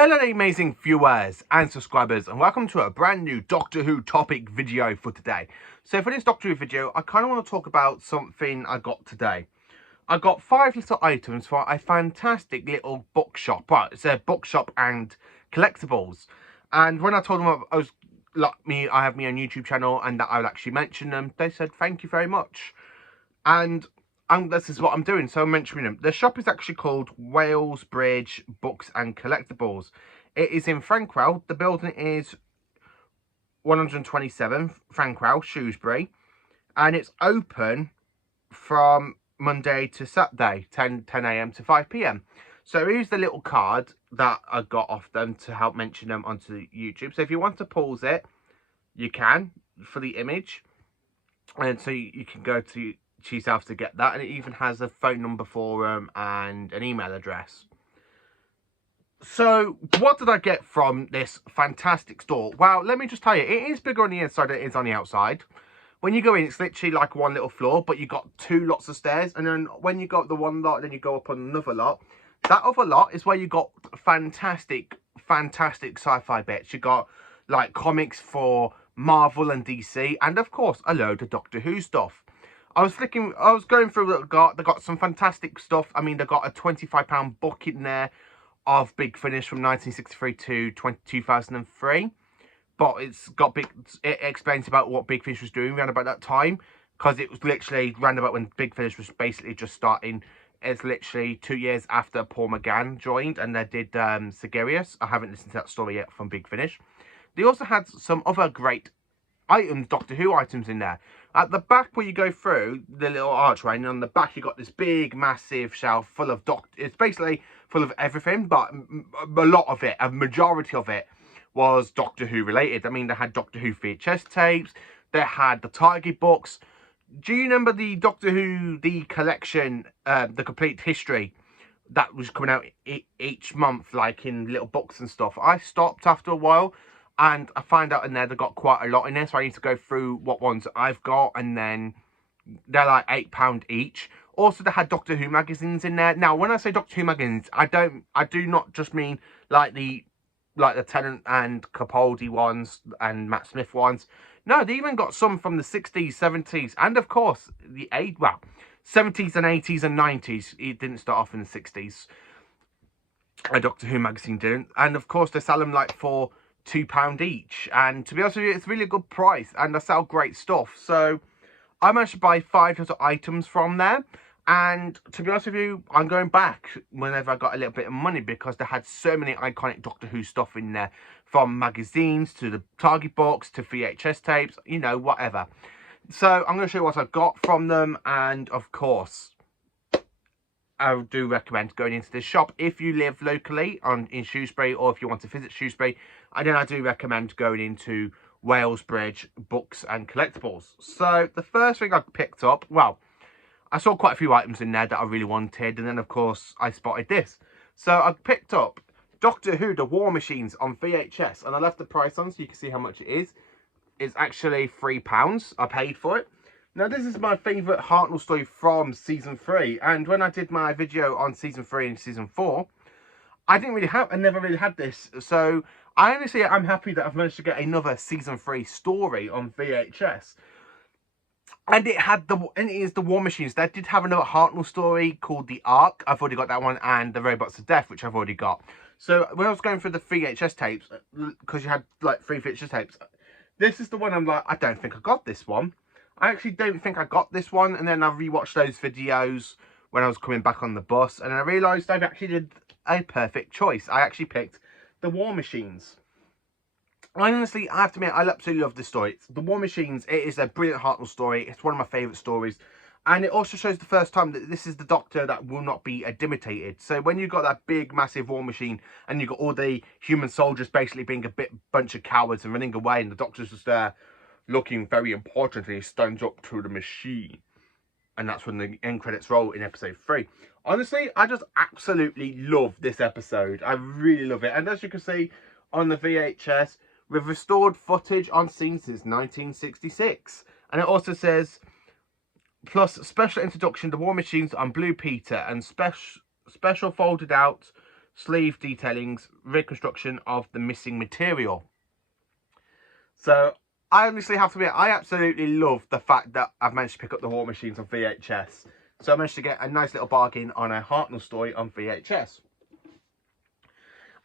Hello amazing viewers and subscribers, and welcome to a brand new Doctor Who topic video for today. So for this Doctor Who video, I kind of want to talk about something I got today. I got 5 little items for a fantastic little bookshop. Well, it's a bookshop and collectibles. And when I told them I have me own YouTube channel and that I would actually mention them, they said thank you very much. And this is what I'm doing, so I'm mentioning them. The shop is actually called Wales Bridge Books and Collectibles. It is in Frankwell. The building is 127 Frankwell, Shrewsbury. And it's open from Monday to Saturday, 10 a.m. to 5 p.m. So here's the little card that I got off them to help mention them onto YouTube. So if you want to pause it, you can, for the image. And so you can go to yourself to get that, and it even has a phone number for them and an email address. So what did I get from this fantastic store? Well, let me just tell you, it is bigger on the inside than it is on the outside. When you go in, it's literally like one little floor, but you got 2 lots of stairs, and then when you go up the one lot, then you go up on another lot. That other lot is where you got fantastic sci-fi bits. You got like comics for Marvel and DC, and of course a load of Doctor Who stuff. I was going through what they got some fantastic stuff. I mean, they got a £25 book in there of Big Finish from 1963 to 2003. But it explains about what Big Finish was doing around about that time. Because it was literally round about when Big Finish was basically just starting. It's literally 2 years after Paul McGann joined and they did Sigirius. I haven't listened to that story yet from Big Finish. They also had some other great items, Doctor Who items in there. At the back where you go through the little archway, and on the back you got this big massive shelf full of it's basically full of everything, but a lot of it, a majority of it was Doctor Who related. I mean, they had Doctor Who VHS tapes, they had the Target books. Do you remember the Doctor Who, the collection, the complete history that was coming out each month, like in little books and stuff? I stopped after a while, and I find out in there they've got quite a lot in there, so I need to go through what ones I've got, and then they're like £8 each. Also, they had Doctor Who magazines in there. Now, when I say Doctor Who magazines, I do not just mean like the Tennant and Capaldi ones and Matt Smith ones. No, they even got some from the 60s, 70s, and of course the 70s and 80s and 90s. It didn't start off in the 60s. A Doctor Who magazine didn't, and of course they sell them like for £2 each, and to be honest with you, it's really a good price, and they sell great stuff. So I managed to buy 5 little items from there, and to be honest with you, I'm going back whenever I got a little bit of money, because they had so many iconic Doctor Who stuff in there, from magazines to the Target box to VHS tapes, you know, whatever. So I'm going to show you what I got from them, and of course I do recommend going into this shop if you live locally in Shrewsbury, or if you want to visit Shrewsbury. And then I do recommend going into Wales Bridge Books and Collectibles. So the first thing I picked up, well, I saw quite a few items in there that I really wanted, and then of course I spotted this. So I picked up Doctor Who The War Machines on VHS, and I left the price on so you can see how much it is. It's actually £3. I paid for it. Now, this is my favourite Hartnell story from Season 3, and when I did my video on Season 3 and Season 4, I never really had this, so I'm happy that I've managed to get another Season 3 story on VHS. And it is The War Machines. They did have another Hartnell story called The Ark. I've already got that one, and The Robots of Death, which I've already got. So when I was going through the VHS tapes, because you had like 3 VHS tapes, this is the one I'm like, I don't think I got this one. I actually don't think I got this one, and then I rewatched those videos when I was coming back on the bus, and I realised I've actually did a perfect choice. I actually picked The War Machines. Honestly, I have to admit, I absolutely love this story. The War Machines, it is a brilliant Hartnell story. It's one of my favourite stories. And it also shows the first time that this is the Doctor that will not be dimitated. So when you've got that big, massive war machine, and you've got all the human soldiers basically being bunch of cowards and running away, and the Doctor's just there looking very importantly, he stands up to the machine. And that's when the end credits roll in episode 3. Honestly, I just absolutely love this episode. I really love it. And as you can see on the VHS, we've restored footage on scene since 1966. And it also says, plus special introduction to War Machines on Blue Peter, and special folded out sleeve detailings, reconstruction of the missing material. So I honestly have to admit, I absolutely love the fact that I've managed to pick up the War Machines on VHS. So I managed to get a nice little bargain on a Hartnell story on VHS.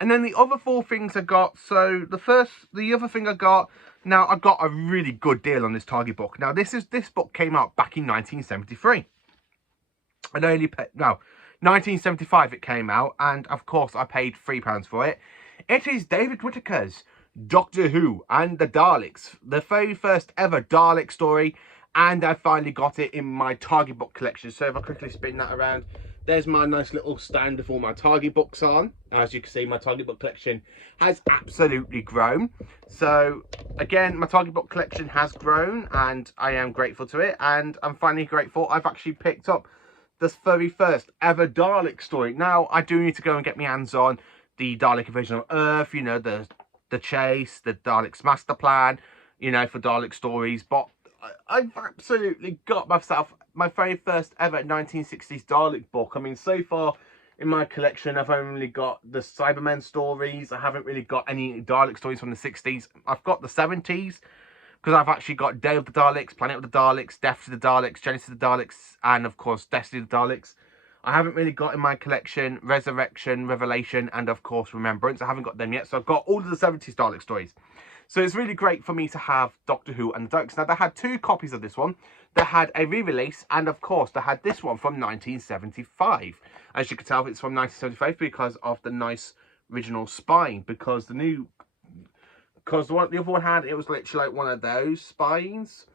And then the other four things I got, so the other thing I got, now I got a really good deal on this Target book. Now this book came out back in 1973. And I only paid, no, 1975 it came out, and of course I paid £3 for it. It is David Whittaker's Doctor Who and the Daleks, the very first ever Dalek story, and I finally got it in my Target book collection. So if I quickly spin that around, there's my nice little stand with all my Target books on. As you can see, my Target book collection has absolutely grown. So again, my Target book collection has grown, and I am grateful to it, and I'm finally grateful I've actually picked up this very first ever Dalek story. Now, I do need to go and get my hands on the Dalek Invasion of Earth, you know, the Chase, the Dalek's Master Plan, you know, for Dalek stories. But I've absolutely got myself my very first ever 1960s Dalek book. I mean, so far in my collection, I've only got the Cybermen stories. I haven't really got any Dalek stories from the 60s. I've got the 70s, because I've actually got Day of the Daleks, Planet of the Daleks, Death to the Daleks, Genesis of the Daleks, and of course Destiny of the Daleks. I haven't really got in my collection Resurrection, Revelation, and of course Remembrance. I haven't got them yet, so I've got all of the 70s Dalek stories. So it's really great for me to have Doctor Who and the Daleks. Now, they had two copies of this one. They had a re-release, and of course they had this one from 1975. As you can tell, it's from 1975 because of the nice original spine, because the other one had, it was literally like one of those spines.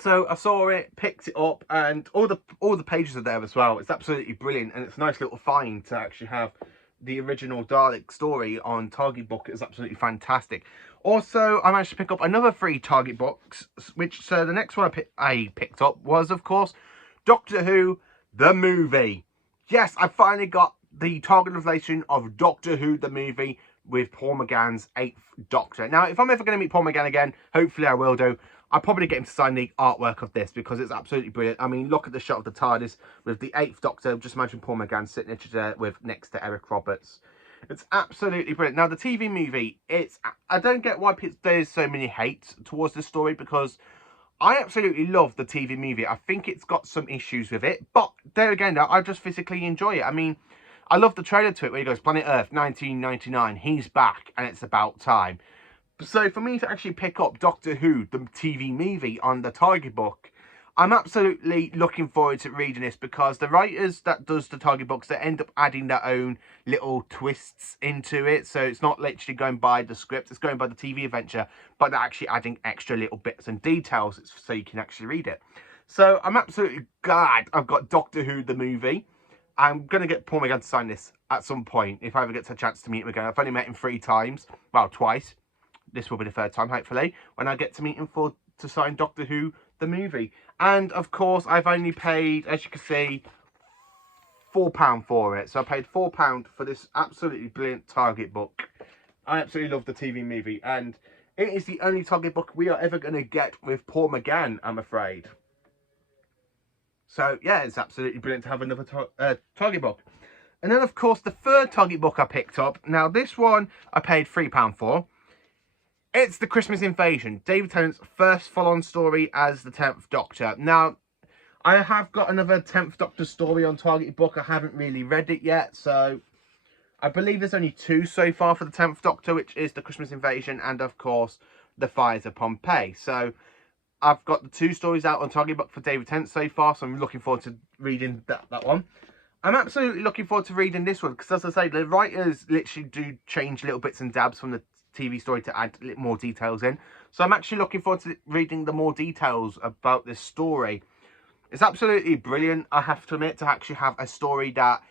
So I saw it, picked it up, and all the pages are there as well. It's absolutely brilliant, and it's a nice little find to actually have the original Dalek story on Target book. It's absolutely fantastic. Also, I managed to pick up another 3 Target books, so the next one I picked up was, of course, Doctor Who, the movie. Yes, I finally got the Target revelation of Doctor Who, the movie, with Paul McGann's 8th Doctor. Now, if I'm ever going to meet Paul McGann again, hopefully I will do, I'll probably get him to sign the artwork of this, because it's absolutely brilliant. I mean, look at the shot of the TARDIS with the 8th Doctor. Just imagine Paul McGann sitting next to Eric Roberts. It's absolutely brilliant. Now, the TV movie, I don't get why there's so many hates towards this story, because I absolutely love the TV movie. I think it's got some issues with it, but there again, I just physically enjoy it. I mean, I love the trailer to it where he goes, Planet Earth, 1999, he's back, and it's about time. So for me to actually pick up Doctor Who, the TV movie, on the Target book, I'm absolutely looking forward to reading this, because the writers that does the Target books, they end up adding their own little twists into it. So it's not literally going by the script, it's going by the TV adventure, but they're actually adding extra little bits and details so you can actually read it. So I'm absolutely glad I've got Doctor Who, the movie. I'm going to get Paul McGann to sign this at some point, if I ever get a chance to meet him again. I've only met him 3 times, well, twice. This will be the 3rd time, hopefully, when I get to meet him to sign Doctor Who, the movie. And, of course, I've only paid, as you can see, £4 for it. So I paid £4 for this absolutely brilliant Target book. I absolutely love the TV movie, and it is the only Target book we are ever going to get with Paul McGann, I'm afraid. So, yeah, it's absolutely brilliant to have another Target book. And then, of course, the 3rd Target book I picked up. Now, this one I paid £3 for. It's The Christmas Invasion, David Tennant's first full-on story as the 10th Doctor. Now, I have got another 10th Doctor story on Target book. I haven't really read it yet, so I believe there's only 2 so far for the 10th Doctor, which is The Christmas Invasion and, of course, The Fires of Pompeii. So I've got the 2 stories out on Target book for David Tennant so far, so I'm looking forward to reading that one. I'm absolutely looking forward to reading this one, because as I say, the writers literally do change little bits and dabs from the TV story to add more details in. So I'm actually looking forward to reading the more details about this story. It's absolutely brilliant, I have to admit, to actually have a story that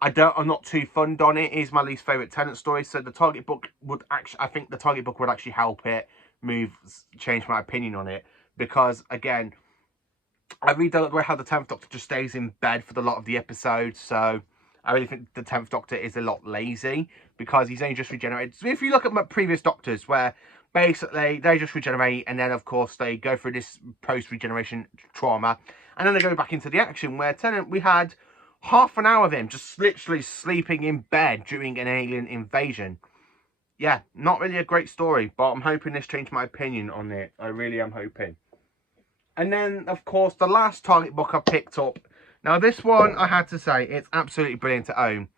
I'm not too fond on. It is my least favourite Tennant story, so the Target book would actually, I think the Target book would actually help it change my opinion on it, because again, I really don't like how the 10th Doctor just stays in bed for a lot of the episodes, so I really think the 10th Doctor is a lot lazy, because he's only just regenerated. So if you look at my previous Doctors, where basically they just regenerate, and then of course they go through this post-regeneration trauma, and then they go back into the action, where Tennant, we had half an hour of him just literally sleeping in bed during an alien invasion. Yeah, not really a great story, but I'm hoping this changed my opinion on it. I really am hoping. And then, of course, the last Target book I picked up. Now, this one, I had to say, it's absolutely brilliant to own.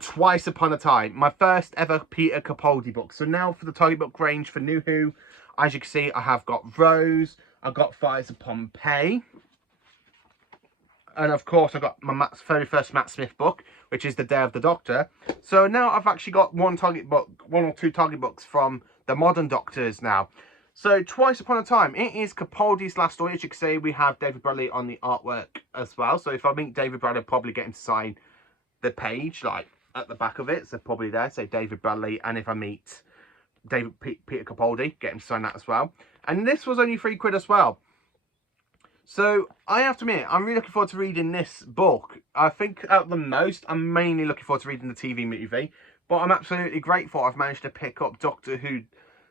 Twice Upon a Time, my first ever Peter Capaldi book. So now for the Target book range for New Who, as you can see, I have got Rose, I've got Fires of Pompeii, and of course I've got my very first Matt Smith book, which is The Day of the Doctor. So now I've actually got one or two Target books from the modern Doctors now. So Twice Upon a Time, it is Capaldi's last story. As you can see, we have David Bradley on the artwork as well. So if I meet David Bradley, I'll probably get him to sign the page, like at the back of it. So probably there, say David Bradley. And if I meet Peter Capaldi, get him to sign that as well. And this was only £3 as well. So I have to admit, I'm really looking forward to reading this book. I think at the most, I'm mainly looking forward to reading the TV movie. But I'm absolutely grateful I've managed to pick up Doctor Who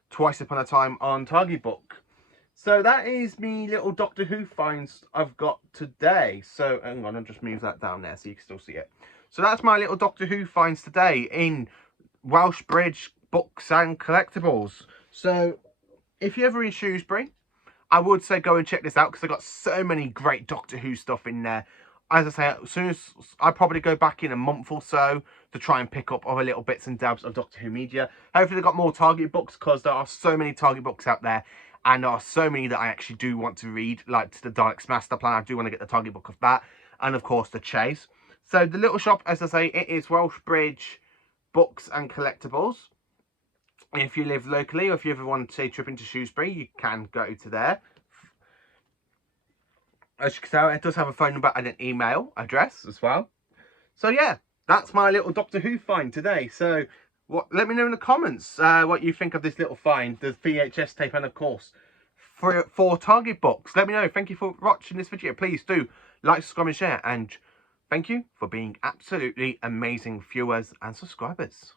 Twice Upon a Time on Target book. So that is me little Doctor Who finds I've got today. So hang on, I'll just move that down there so you can still see it. So that's my little Doctor Who finds today in Welsh Bridge Books and Collectibles. So if you're ever in Shrewsbury, I would say go and check this out because I've got so many great Doctor Who stuff in there. As I say, as soon as I probably go back in a month or so to try and pick up other little bits and dabs of Doctor Who media. Hopefully they've got more Target books because there are so many Target books out there. And there are so many that I actually do want to read, like the Daleks Master Plan. I do want to get the Target book of that. And of course the Chase. So the little shop, as I say, it is Welsh Bridge Books and Collectibles. If you live locally or if you ever want to take a trip into Shrewsbury, you can go to there. As you can tell, it does have a phone number and an email address as well. So yeah, that's my little Doctor Who find today. So let me know in the comments what you think of this little find, the VHS tape, and of course, for Target books. Let me know. Thank you for watching this video. Please do like, subscribe, and share. And thank you for being absolutely amazing viewers and subscribers.